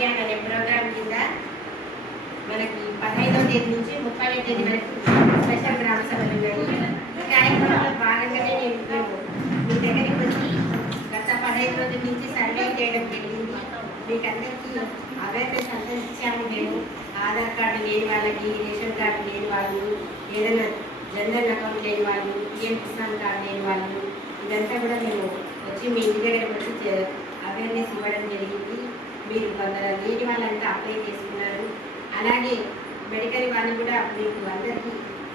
అభియాన్ అనే ప్రోగ్రాం కింద మనకి 15వ తేదీ నుంచి 30వ తేదీ వరకు స్పెషల్ గ్రామ సభలు ఉన్నాయి. ఈ కార్యక్రమంలో భాగంగానే మేము మీ దగ్గరికి వచ్చి గత 15 రోజుల నుంచి సర్వే చేయడం జరిగింది. మీకు అందరికీ అవేర్నెస్ అంతా ఇచ్చాము. మేము ఆధార్ కార్డు లేని వాళ్ళకి, రేషన్ కార్డు లేని వాళ్ళు, ఏదైనా జన్ధన్ అకౌంట్ లేని వాళ్ళు, పిఎం కిసాన్ కార్డు లేని వాళ్ళు, ఇదంతా కూడా మేము వచ్చి మీ ఇంటి దగ్గరకు వచ్చి అవేర్నెస్ ఇవ్వడం జరిగింది. మీరు కొందరు లేని వాళ్ళంతా అప్లై చేసుకున్నారు. అలాగే మెడికల్ వాళ్ళు కూడా మీకు అందరికీ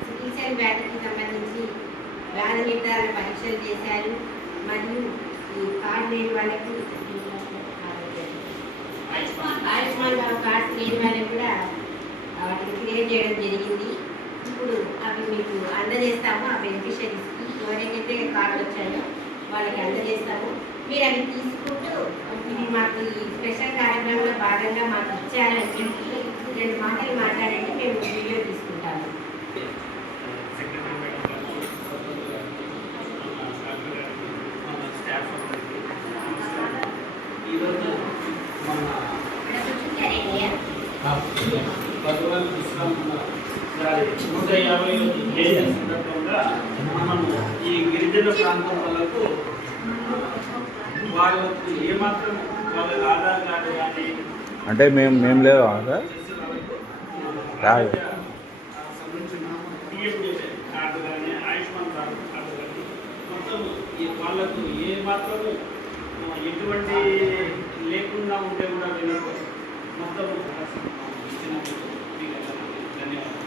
సికిల్సెల్ వ్యాధికి సంబంధించి వ్యాధి నిర్ధారణ పరీక్షలు చేశారు. మరియు ఈ కార్డు లేని వాళ్ళకి ఆయుష్మాన్ భారత్ కార్డు లేని వాళ్ళకి కూడా వాటిని క్రియేట్ చేయడం జరిగింది. ఇప్పుడు అవి మీకు అందజేస్తాము. ఆ బెనిఫిషరీస్కి ఎవరికైతే కార్డు వచ్చాయో వాళ్ళకి అందజేస్తాము. మీరు అవి తీసుకుంటూ ఇది మాకు ఈ స్పెషల్ కార్యక్రమంలో భాగంగా మాకు ఇచ్చారని చెప్పి 2 మాటలు మాట్లాడండి. మేము వీడియో తీసుకుంటాము. ఈ గిరిజన ప్రాంతం వాళ్ళకు వాళ్ళకు ఏమాత్రం వాళ్ళకి ఆధార్ కార్డు కానీ అంటే మేము లేవు ఆధార్ రాదు కార్డు కానీ ఆయుష్మాన్ కార్డు కానీ మొత్తం వాళ్ళకు ఏ మాత్రము ఎటువంటి లేకుండా ఉంటే కూడా వీళ్ళకు మొత్తం ఇచ్చినందుకు ధన్యవాదాలు.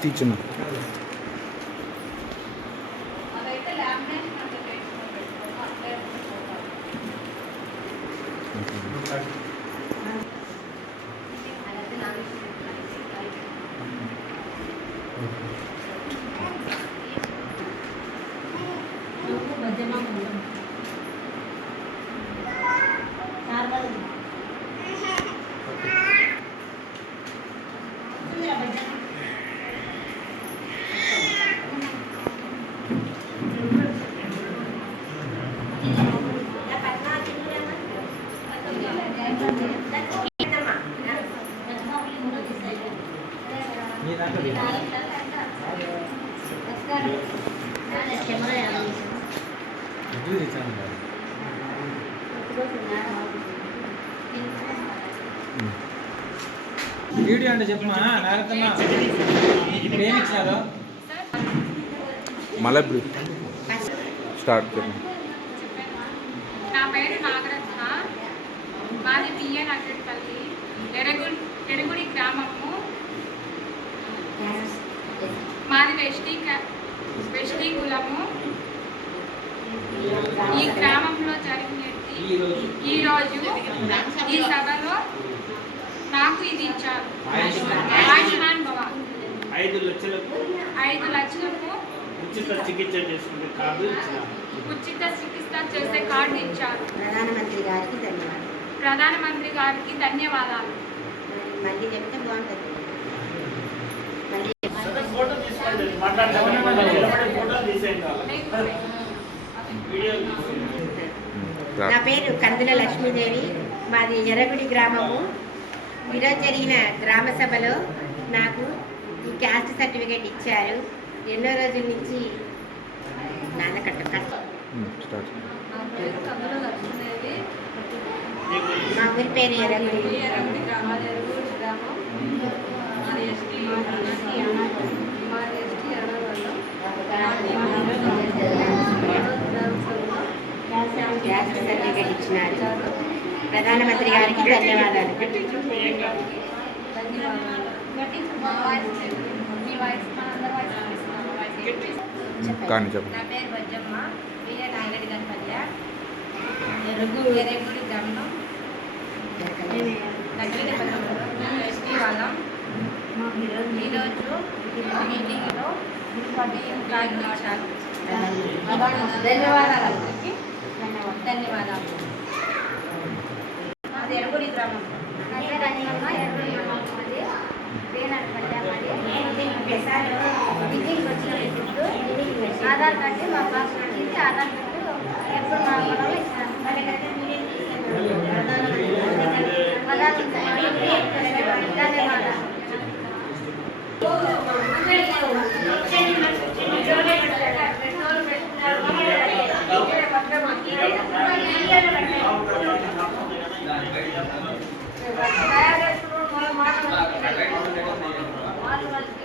టీచర్ వీడియో అంటే చెప్పమా నాగతమ్మ ఏమి ఇచ్చినారు మళ్ళీ స్టార్ట్ నా పేరు నాగరత్న. మాది బిఎన్ అక్కడిపల్లి ఎరుగుడి గ్రామము. మాది వెష్టి కులము. ఈ గ్రామంలో జరిగినది ఈరోజు ఈ సభలో నాకు ఇది ఇచ్చారు. ఆయుష్మాన్ భవ 5 లక్షలకు ఉచిత చికిత్స చేసుకునే కార్డు ఇచ్చారు. ఉచిత చికిత్స చేసే కార్డు ఇచ్చారు. ప్రధానమంత్రి గారికి ధన్యవాదాలు. మళ్ళీ చెప్తే బాగుంటుంది. ఫోటో తీసుకోండి. ఫోటో తీసేయండి. నా పేరు కందుల లక్ష్మీదేవి. మాది ఎర్రగుడి గ్రామము. ఈరోజు జరిగిన గ్రామ సభలో నాకు ఈ క్యాస్ట్ సర్టిఫికేట్ ఇచ్చారు. ఎన్నో రోజుల నుంచి మా ఊరి పేరు ఎర్రగుడి. క్యాస్ట్ సర్టిఫికేట్ ఇచ్చినారు. ప్రధానమంత్రి గారికి ధన్యవాదాలు. కానీ చెప్పు. నా పేరు బజ్జమ్మ. వీరే నాగరెడ్డి గణపల్లి. ఎరుగుడి గ్రామం. మేము ఎస్టీ వాళ్ళం. ఈరోజు మీటింగ్లో ధన్యవాదాలు. అందరికీ ధన్యవాదాలు. మాది ఎరుగుడి గ్రామం. పేరు రంజనమ్మ, ఎర్రూరు మండలం మాది. వేనాడపల్లి మాది. బిల్డింగ్ వచ్చినాము ఇప్పుడు. ఆధార్ కార్డు మా బాబు వచ్చింది. ఆధార్ కార్డు ఎప్పుడు మా పొలంలో ఇచ్చినాము. ధన్యవాదాలు. ఈ